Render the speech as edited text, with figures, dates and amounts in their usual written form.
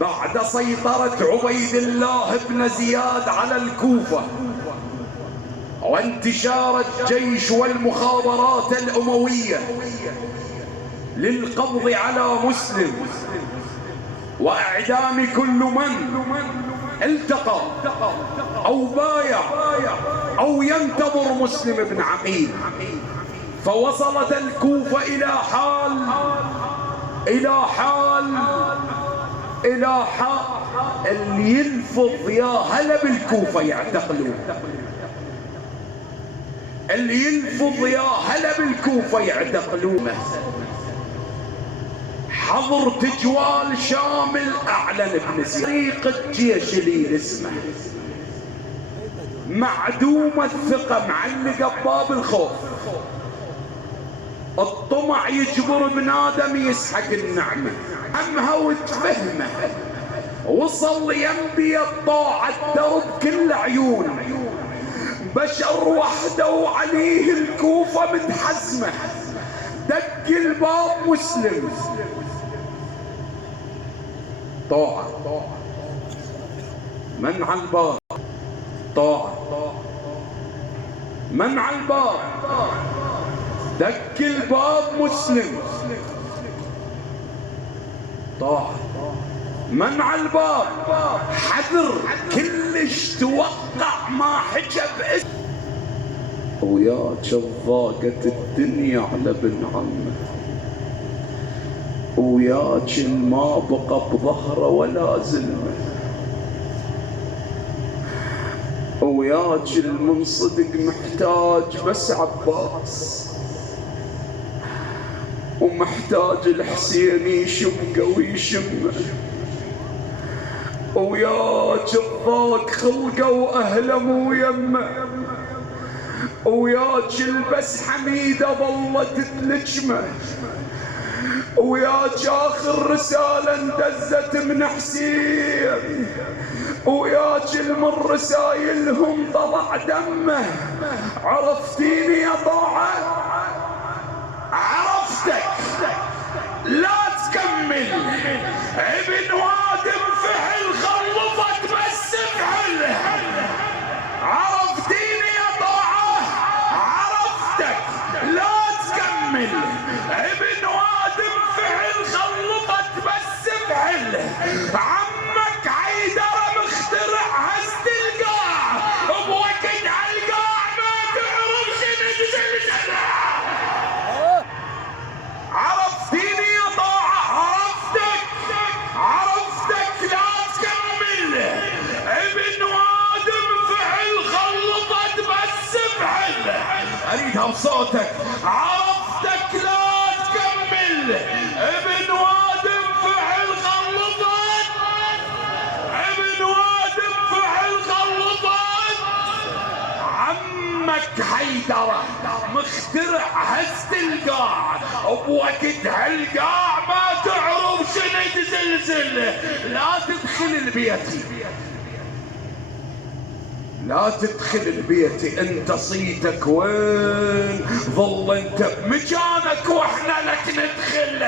بعد سيطرة عبيد الله بن زياد على الكوفة وانتشار الجيش والمخابرات الأموية للقبض على مسلم وإعدام كل من التقى أو بايع أو ينتظر مسلم بن عقيل. فوصلت الكوفة إلى حال اللي يلفظ يا هلا بالكوفة يعتقلون، اللي يلفظ يا هلا بالكوفة يعتقلونه. حظر تجوال شامل أعلن ابن زياد فريق الجيش اللي اسمه معدوم الثقة معلقة بباب الخوف. الطمع يجبر ابن آدم يسحق النعمة، همها وتفهمه. وصل ينبي الطاعة الدرب كل عيون، بشر وحده وعليه الكوفة متحزمة. دق الباب مسلم، طاعة منع الباب، طاعة منع الباب. دق الباب مسلم، طاعة منع الباب. حذر كلش توقع ما حجب اسم. وياك ضاقت الدنيا على ابن عمه، وياك ما بقى بظهره ولا زلمه، وياك المنصدق محتاج بس عباس، ومحتاج الحسين يشبقه ويشمه. وياك الضاق خلقه واهله مو يمه، وياك البس حميده ظلت تلجمه. وياك اخر رساله اندزت من حسين، وياك من رسايلهم طلع دمه. عرفتيني يا طاعه؟ عرفتك لا تكمل. ابن وادم فحل خلفت بس فحل. عرفتيني يا طاعه؟ عرفتك لا تكمل. ابن وادم فحل خلفت بس فحل. عمك عيدر مخترع هست القاع، بوقت عالقاع ما تعرف شنو زلزله. عرفتيني يا طاعة؟ عرفتك لا تكمل. ابن وادم فعل خلطت بس فعل. اريدها بصوتك. عرفتك لا تكمل. ابن وادم فعل خلطت. ابن وادم فعل خلطت. عمك حيدرة مخترع هست القاع، بوقت هالقاع ما تعرف شنو تزلزل. لا تدخل البيت، لا تدخل البيت. انت صيتك وين؟ ظل انت بمكانك واحنا لك ندخل.